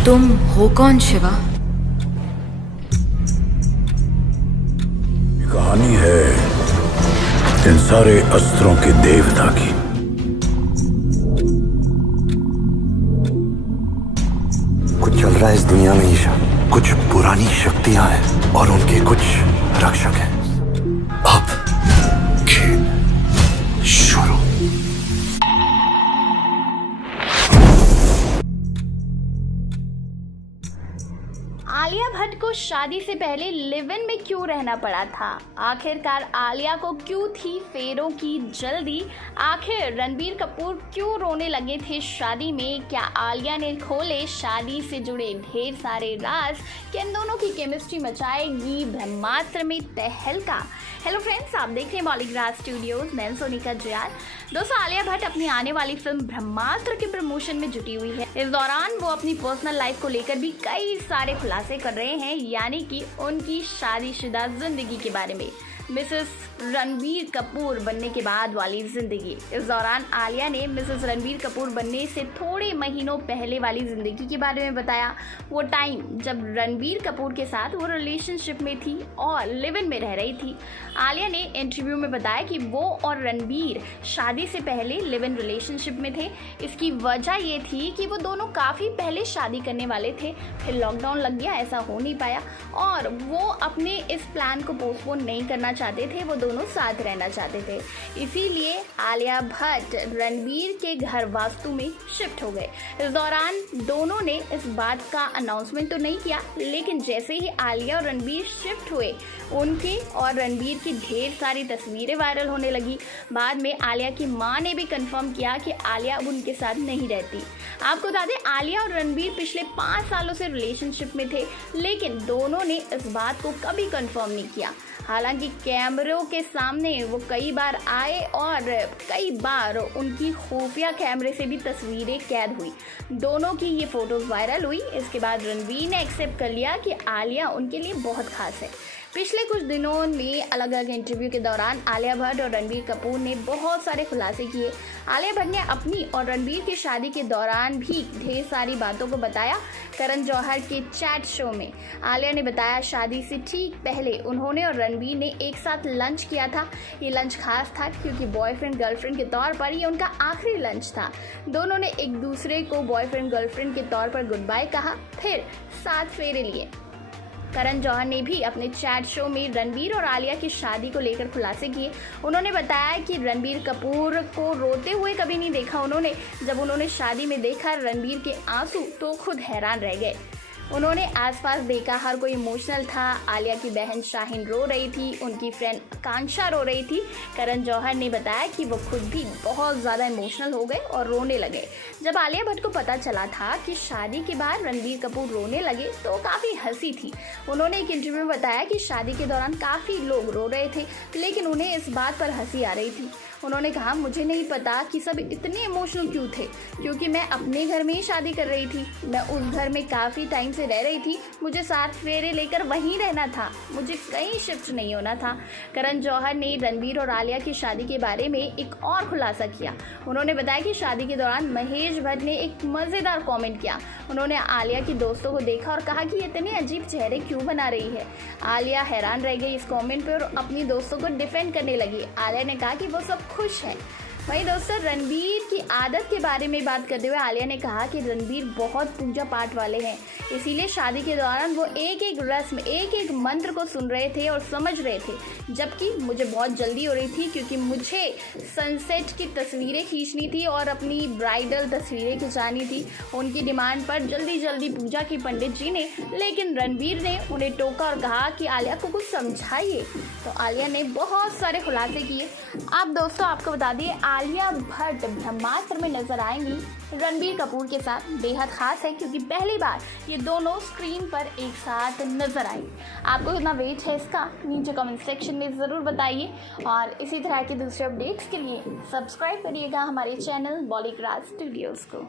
तुम हो कौन शिवा? कहानी है इन सारे अस्त्रों के देवता की। कुछ चल रहा है इस दुनिया में ईशा। कुछ पुरानी शक्तियां हैं और उनके कुछ रक्षक हैं। अब खेल शुरू। आलिया भट्ट को शादी से पहले लिव इन में क्यों रहना पड़ा था? आखिरकार आलिया को क्यों थी फेरों की जल्दी? आखिर रणबीर कपूर क्यों रोने लगे थे शादी में? क्या आलिया ने खोले शादी से जुड़े ढेर सारे राज? क्या इन दोनों की केमिस्ट्री मचाएगी ब्रह्मास्त्र में तहलका? हेलो फ्रेंड्स, आप देख रहे हैं बॉलीग्राज स्टूडियोज। मैं सोनिका जयाल। दोस्तों, आलिया भट्ट अपनी आने वाली फिल्म ब्रह्मास्त्र के प्रमोशन में जुटी हुई है। इस दौरान वो अपनी पर्सनल लाइफ को लेकर भी कई सारे खुलासे कर रहे हैं, यानी कि उनकी शादीशुदा जिंदगी के बारे में, मिसेस रणबीर कपूर बनने के बाद वाली जिंदगी। इस दौरान आलिया ने मिसेस रणबीर कपूर बनने से थोड़े महीनों पहले वाली जिंदगी के बारे में बताया। वो टाइम जब रणबीर कपूर के साथ वो रिलेशनशिप में थी और लिव इन में रह रही थी। आलिया ने इंटरव्यू में बताया कि वो और रणबीर शादी से पहले लिव इन रिलेशनशिप में थे। इसकी वजह ये थी कि वो दोनों काफ़ी पहले शादी करने वाले थे, फिर लॉकडाउन लग गया, ऐसा हो नहीं पाया और वो अपने इस प्लान को पोस्टपोन नहीं करना चाहते थे। वो दोनों साथ रहना चाहते थे, इसीलिए आलिया भट्ट रणबीर के घर वास्तु में शिफ्ट हो गए। इस दौरान दोनों ने इस बात का अनाउंसमेंट तो नहीं किया, लेकिन जैसे ही आलिया और रणबीर शिफ्ट हुए, उनके और रणबीर की ढेर सारी तस्वीरें वायरल होने लगी। बाद में आलिया की मां ने भी कंफर्म किया कि आलिया अब उनके साथ नहीं रहती। आपको बता दें, आलिया और रणबीर पिछले 5 सालों से रिलेशनशिप में थे, लेकिन दोनों ने इस बात को कभी कंफर्म नहीं किया। हालांकि कैमरों के सामने वो कई बार आए और कई बार उनकी खुफिया कैमरे से भी तस्वीरें कैद हुई। दोनों की ये फोटोज वायरल हुई। इसके बाद रणबीर ने एक्सेप्ट कर लिया कि आलिया उनके लिए बहुत खास है। पिछले कुछ दिनों में अलग अलग इंटरव्यू के दौरान आलिया भट्ट और रणबीर कपूर ने बहुत सारे खुलासे किए। आलिया भट्ट ने अपनी और रणबीर की शादी के दौरान भी ढेर सारी बातों को बताया। करण जौहर के चैट शो में आलिया ने बताया, शादी से ठीक पहले उन्होंने और रणबीर ने एक साथ लंच किया था। ये लंच खास था क्योंकि बॉयफ्रेंड गर्लफ्रेंड के तौर पर ये उनका आखिरी लंच था। दोनों ने एक दूसरे को बॉयफ्रेंड गर्लफ्रेंड के तौर पर गुड बाय कहा, फिर 7 फेरे लिए। करण जौहर ने भी अपने चैट शो में रणबीर और आलिया की शादी को लेकर खुलासे किए। उन्होंने बताया कि रणबीर कपूर को रोते हुए कभी नहीं देखा उन्होंने। जब उन्होंने शादी में देखा रणबीर के आंसू, तो खुद हैरान रह गए। उन्होंने आसपास देखा, हर कोई इमोशनल था। आलिया की बहन शाहीन रो रही थी, उनकी फ्रेंड आकांक्षा रो रही थी। करण जौहर ने बताया कि वो खुद भी बहुत ज़्यादा इमोशनल हो गए और रोने लगे। जब आलिया भट्ट को पता चला था कि शादी के बाद रणबीर कपूर रोने लगे, तो काफ़ी हंसी थी। उन्होंने एक इंटरव्यू में बताया कि शादी के दौरान काफ़ी लोग रो रहे थे, लेकिन उन्हें इस बात पर हंसी आ रही थी। उन्होंने कहा, मुझे नहीं पता कि सब इतने इमोशनल क्यों थे, क्योंकि मैं अपने घर में ही शादी कर रही थी। मैं उस घर में काफ़ी टाइम से रह रही थी। मुझे 7 फेरे लेकर वहीं रहना था, मुझे कहीं शिफ्ट नहीं होना था। करण जौहर ने रणबीर और आलिया की शादी के बारे में एक और खुलासा किया। उन्होंने बताया कि शादी के दौरान महेश भट्ट ने एक मज़ेदार कॉमेंट किया। उन्होंने आलिया की दोस्तों को देखा और कहा कि इतने अजीब चेहरे क्यों बना रही है। आलिया हैरान रह गई इस कॉमेंट पर और अपनी दोस्तों को डिफेंड करने लगी। आलिया ने कहा कि वो सब खुश हैं। वहीं दोस्तों, रणबीर की आदत के बारे में बात करते हुए आलिया ने कहा कि रणबीर बहुत पूजा पाठ वाले हैं, इसीलिए शादी के दौरान वो एक एक रस्म, एक एक मंत्र को सुन रहे थे और समझ रहे थे, जबकि मुझे बहुत जल्दी हो रही थी क्योंकि मुझे सनसेट की तस्वीरें खींचनी थी और अपनी ब्राइडल तस्वीरें खिंचानी थी। उनकी डिमांड पर जल्दी जल्दी पूजा की पंडित जी ने, लेकिन रणबीर ने उन्हें टोका और कहा कि आलिया को कुछ समझाइए। तो आलिया ने बहुत सारे खुलासे किए। अब दोस्तों, आपको बता दिए, आलिया भट्ट ब्रह्मास्त्र में नजर आएंगी रणबीर कपूर के साथ। बेहद खास है क्योंकि पहली बार ये दोनों स्क्रीन पर एक साथ नजर आएंगे। आपको कितना वेट है इसका, नीचे कमेंट सेक्शन में ज़रूर बताइए और इसी तरह के दूसरे अपडेट्स के लिए सब्सक्राइब करिएगा हमारे चैनल बॉलीग्राज स्टूडियोज़ को।